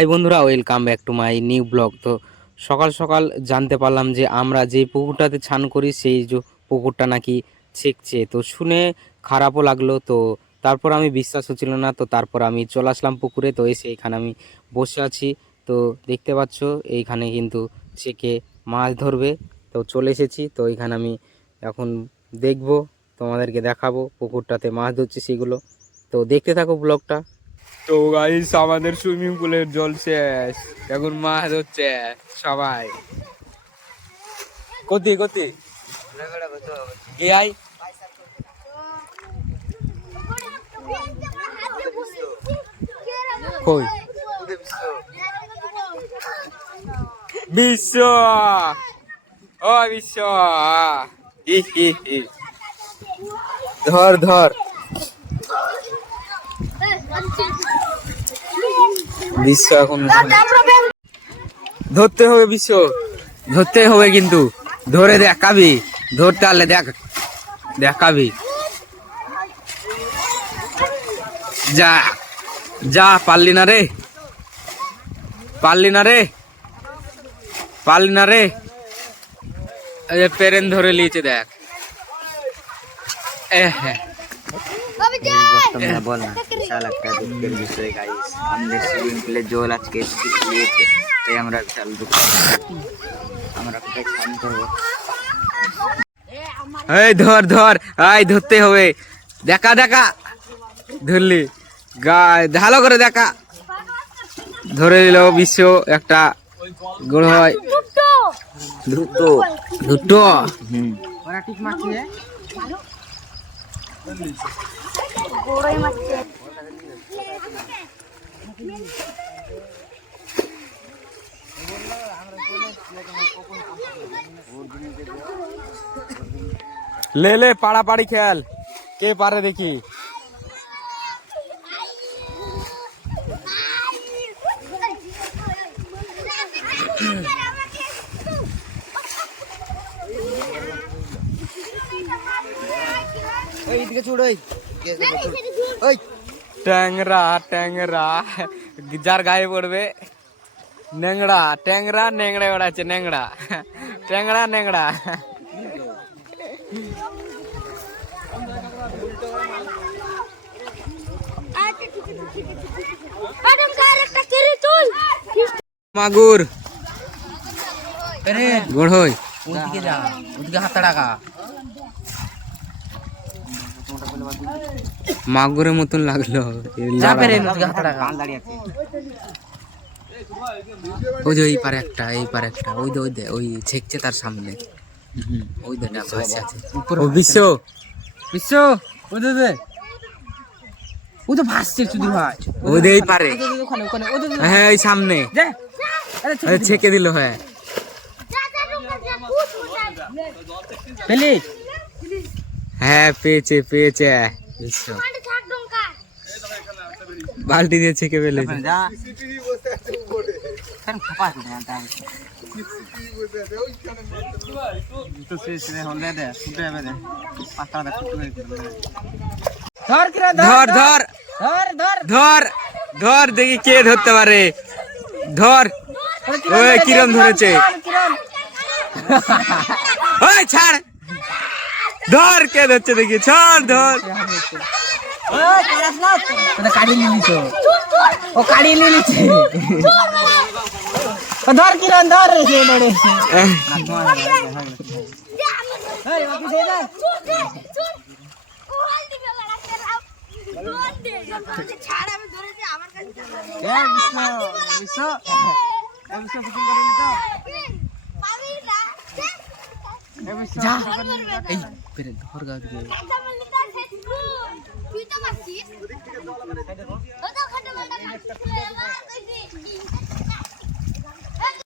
High বন্ধুরা welcome back to my new blog তো সকাল সকাল জানতে পারলাম যে আমরা যে পুকুরটাতে ছান করি, সেই যে পুকুরটা নাকি ছেকছে। তো শুনে খারাপও লাগল। তো তারপর আমি বিশ্বাস হচ্ছিল না। তো তারপর আমি চলে আসলাম পুকুরে। তো এসে এখানে আমি বসে আছি। তো দেখতে পাচ্ছ, এইখানে কিন্তু ছেকে মাছ ধরবে। তো চলে এসেছি। তো এইখানে আমি এখন দেখব, তোমাদেরকে দেখাবো পুকুরটাতে মাছ ধরছে সেগুলো। তো দেখতে থাকো ব্লগটা তো গাইস আমাদের সুইমিং পুলের জল শেষ। এখন মাছ হচ্ছে, সবাই। কতি কতি। কে আই বিশ্ব। ও, বিশ্ব। ধর ধর। বিশ্ব এখন ধরতে হবে বিশ্ব। ধরতে হবে কিন্তু। ধরে দেখাবি। ধরতে পারলে দেখ। দেখাবি। যা। যা পারলি না রে। পারলি না রে। পারলি না রে। পেরেন ধরে লিয়েছে দেখ। এ হ্যাঁ। বল না বিশাল একটা দুঃখের বিষয় গাইস আমাদের সুইমিং পুলে জল আজকে দিয়েছে তাই আমরা বিশাল দুঃখ আমরা কোথায় স্নান করব এই ধর ধর এই ধরতে হবে। দেখা দেখা। ধরলি। গায়ে ভালো করে দেখা। ধরে নিল বিশ্ব একটা গোড় হয় দ্রুত দুটো হুম লে লে পাড়াপাড়ি খেল কে পারে দেখি এইদিকে ছুড় ওই। ট্যাংরা ট্যাংরা। যার গায়ে পড়বে। ন্যাংড়া ট্যাংরা ন্যাংড়া ওড়াচ্ছে ন্যাংড়া। ট্যাংরা ন্যাংড়া। তুল মাগুর। গোড় ওদিকে যা? ওদিকে হাত টাকা মাগুরের মতন লাগল। ওই যে ওই পারে একটা এই পারে একটা ওই দে ওই দে ওই ছেকছে তার সামনে। ওই দে ডাকা আছে। আছে ও বিশ্ব! বিশ্ব! ওদের দে ও তো ভাসছে শুধু ভাই ওই দে এই পারে। ওখানে ওখানে ওদের হ্যাঁ ওই সামনে। যা। আরে আরে ছেকে দিল হ্যাঁ। যা যা রুক যা কুছ পেলি হ্যাঁ পেয়েছে পেয়েছে। বালতি দিয়ে ছেকে ফেলেছে। ধর ধর ধর ধর। দেখি কে ধরতে পারে। ধর। ওই কিরম ধরেছে ওই ছাড়। ধর কে ধরছে দেখি ছাড় ধর। কাড়ি ও ধর কিরণ ধর। ছাড় আমি ধরেছি আমার কাছে এ বিশ্ব বিশ্ব এ বিশ্ব বুকিং করে নিতো পাবি না এ বিশ্ব যা। এই পেরে ধর গা দিয়ে।